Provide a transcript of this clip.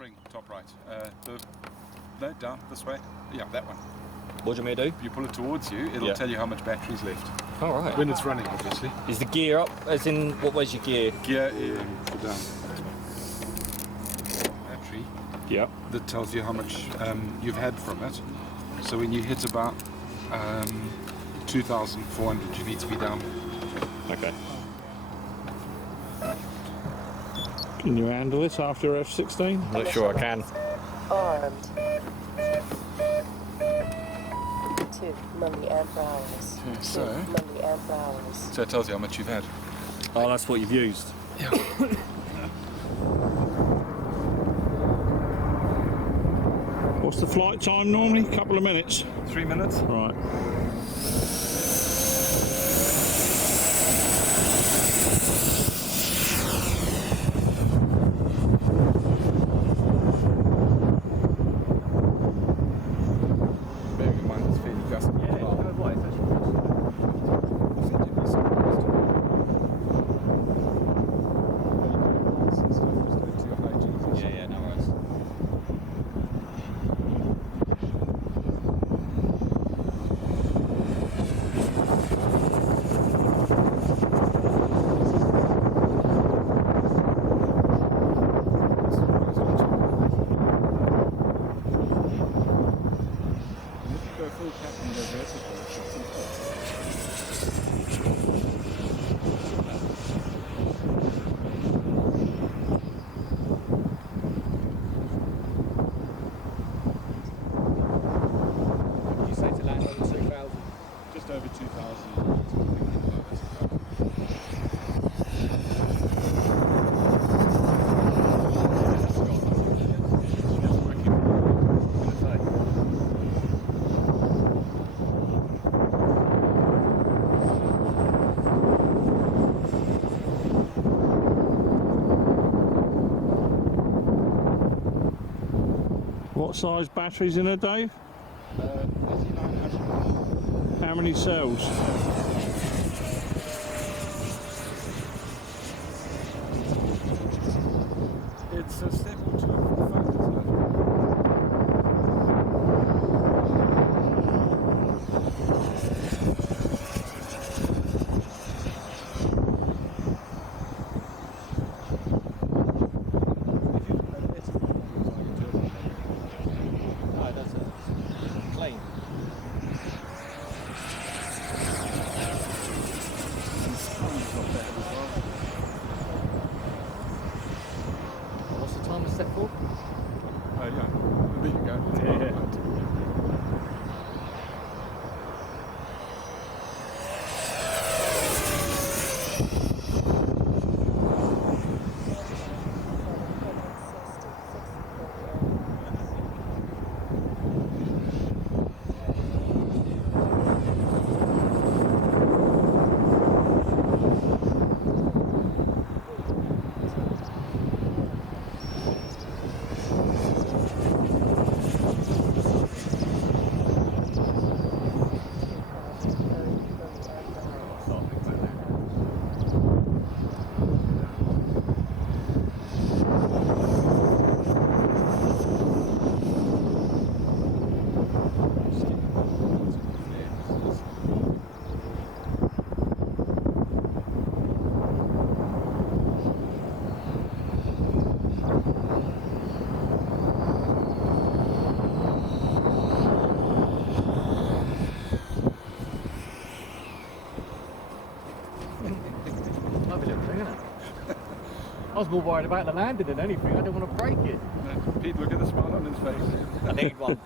spring, top right. No, down, this way. Yeah, that one. What do you want me to do? If you pull it towards you, it'll tell you how much battery's left. All right. When it's running, obviously. Is the gear up? As in, what was your gear? Gear in for down. Battery. Yeah. That tells you how much you've had from it. So when you hit about 2,400, you need to be down. Okay. Can you handle this after F16? Not sure I can. Armed. 2 milliamp hours. Okay, 2 so milliamp hours. it tells you how much you've had. Oh, that's what you've used. Yeah. What's the flight time normally? A couple of minutes. 3 minutes. Right. Bearing in mind it's fairly gusty as well. Yeah, no worries. You say to land over 2,000? Just over 2,000. What size batteries in a Dave? 3,900. How many cells? It's a step or two of the phone, isn't it? No, that's clean. What's the timer set for? Oh yeah, there you go. Yeah. Lovely little thing, isn't it? I was more worried about the landing than anything. I didn't want to break it. Pete, look at the smile on his face. I need one.